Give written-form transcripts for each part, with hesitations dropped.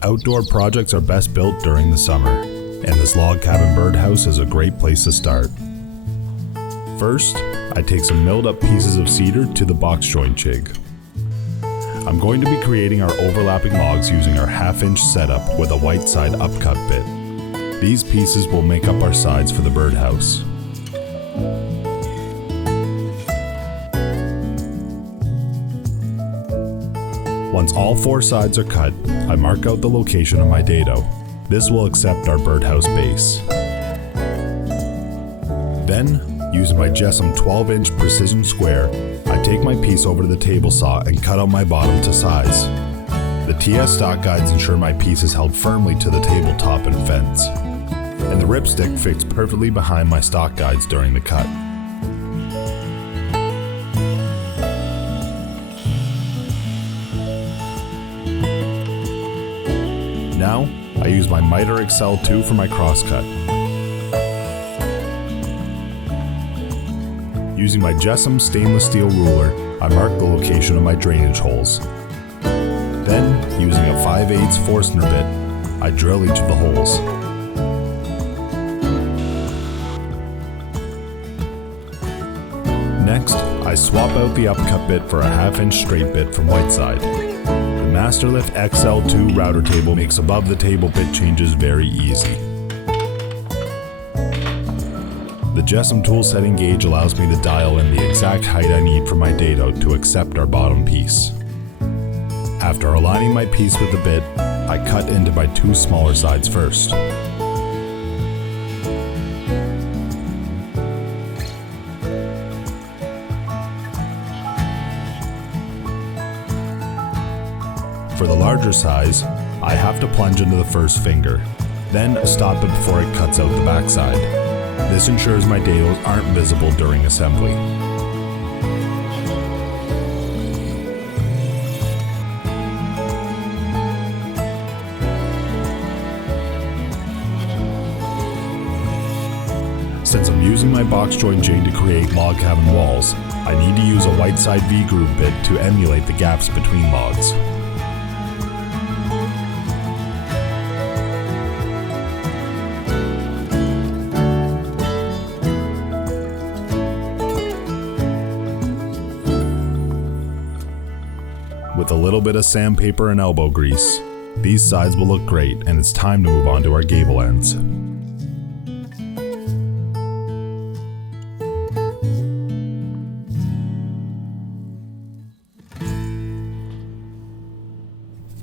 Outdoor projects are best built during the summer, and this log cabin birdhouse is a great place to start. First, I take some milled up pieces of cedar to the box joint jig. I'm going to be creating our overlapping logs using our 1/2-inch setup with a white side upcut bit. These pieces will make up our sides for the birdhouse. Once all 4 sides are cut, I mark out the location of my dado. This will accept our birdhouse base. Then, using my JessEm 12-inch precision square, I take my piece over to the table saw and cut out my bottom to size. The TS stock guides ensure my piece is held firmly to the tabletop and fence, and the ripstick fits perfectly behind my stock guides during the cut. Now, I use my miter XL2 for my crosscut. Using my JessEm stainless steel ruler, I mark the location of my drainage holes. Then, using a 5/8 Forstner bit, I drill each of the holes. Next, I swap out the upcut bit for a 1/2-inch straight bit from Whiteside. The Masterlift XL2 router table makes above the table bit changes very easy. The JessEm tool setting gauge allows me to dial in the exact height I need for my dado to accept our bottom piece. After aligning my piece with the bit, I cut into my 2 smaller sides first. For the larger size, I have to plunge into the first finger, then stop it before it cuts out the backside. This ensures my dados aren't visible during assembly. Since I'm using my box joint jig to create log cabin walls, I need to use a white side V-groove bit to emulate the gaps between logs. With a little bit of sandpaper and elbow grease, these sides will look great, and it's time to move on to our gable ends.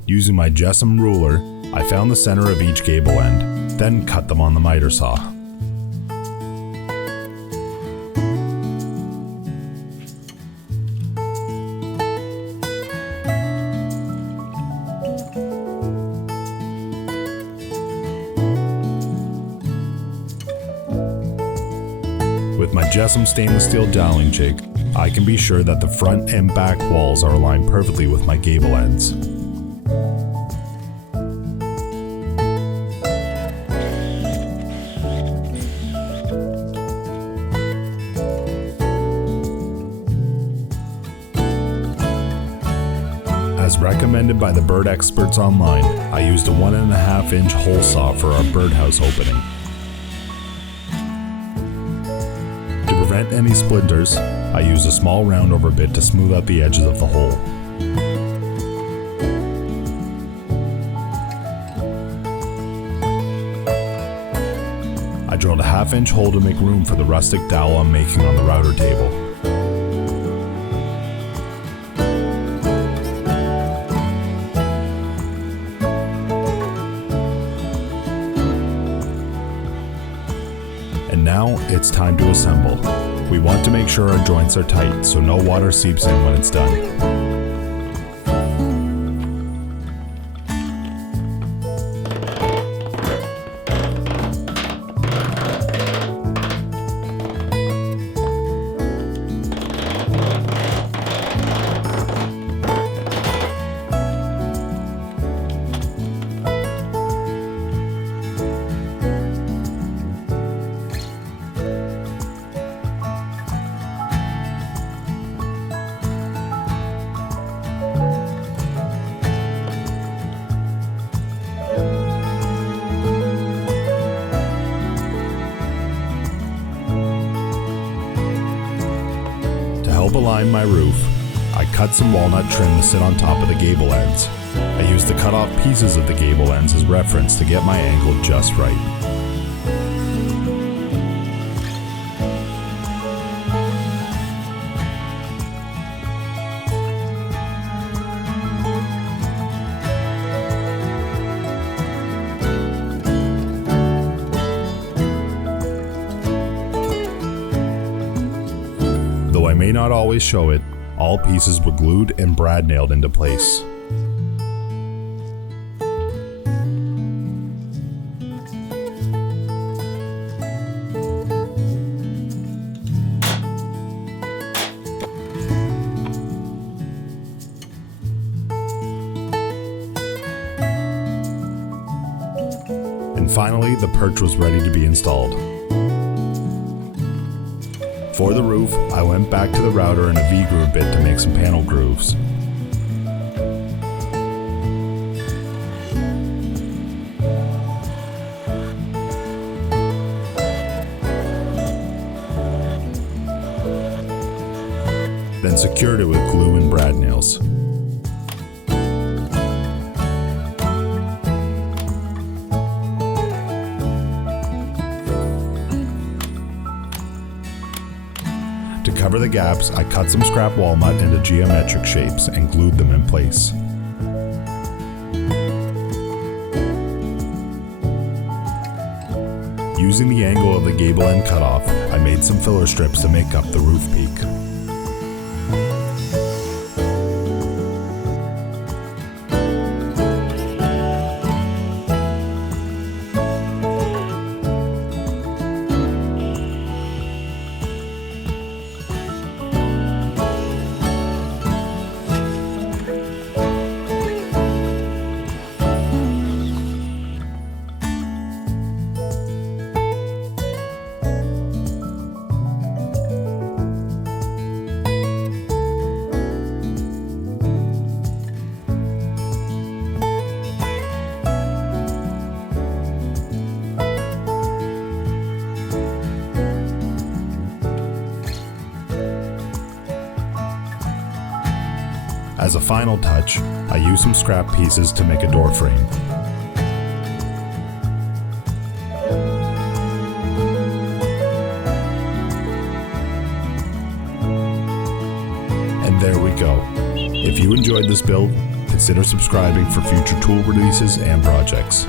Using my JessEm ruler, I found the center of each gable end, then cut them on the miter saw. With my JessEm stainless steel doweling jig, I can be sure that the front and back walls are aligned perfectly with my gable ends. As recommended by the bird experts online, I used a 1.5-inch hole saw for our birdhouse opening. To prevent any splinters, I used a small roundover bit to smooth out the edges of the hole. I drilled a 1/2-inch hole to make room for the rustic dowel I'm making on the router table. And now it's time to assemble. We want to make sure our joints are tight so no water seeps in when it's done. help align my roof, I cut some walnut trim to sit on top of the gable ends. I used the cut off pieces of the gable ends as reference to get my angle just right. Though I may not always show it, all pieces were glued and brad nailed into place. And finally, the perch was ready to be installed. For the roof, I went back to the router and a V-groove bit to make some panel grooves. Then secured it with glue and brad nails. To cover the gaps, I cut some scrap walnut into geometric shapes and glued them in place. Using the angle of the gable end cutoff, I made some filler strips to make up the roof peak. As a final touch, I used some scrap pieces to make a door frame. And there we go. If you enjoyed this build, consider subscribing for future tool releases and projects.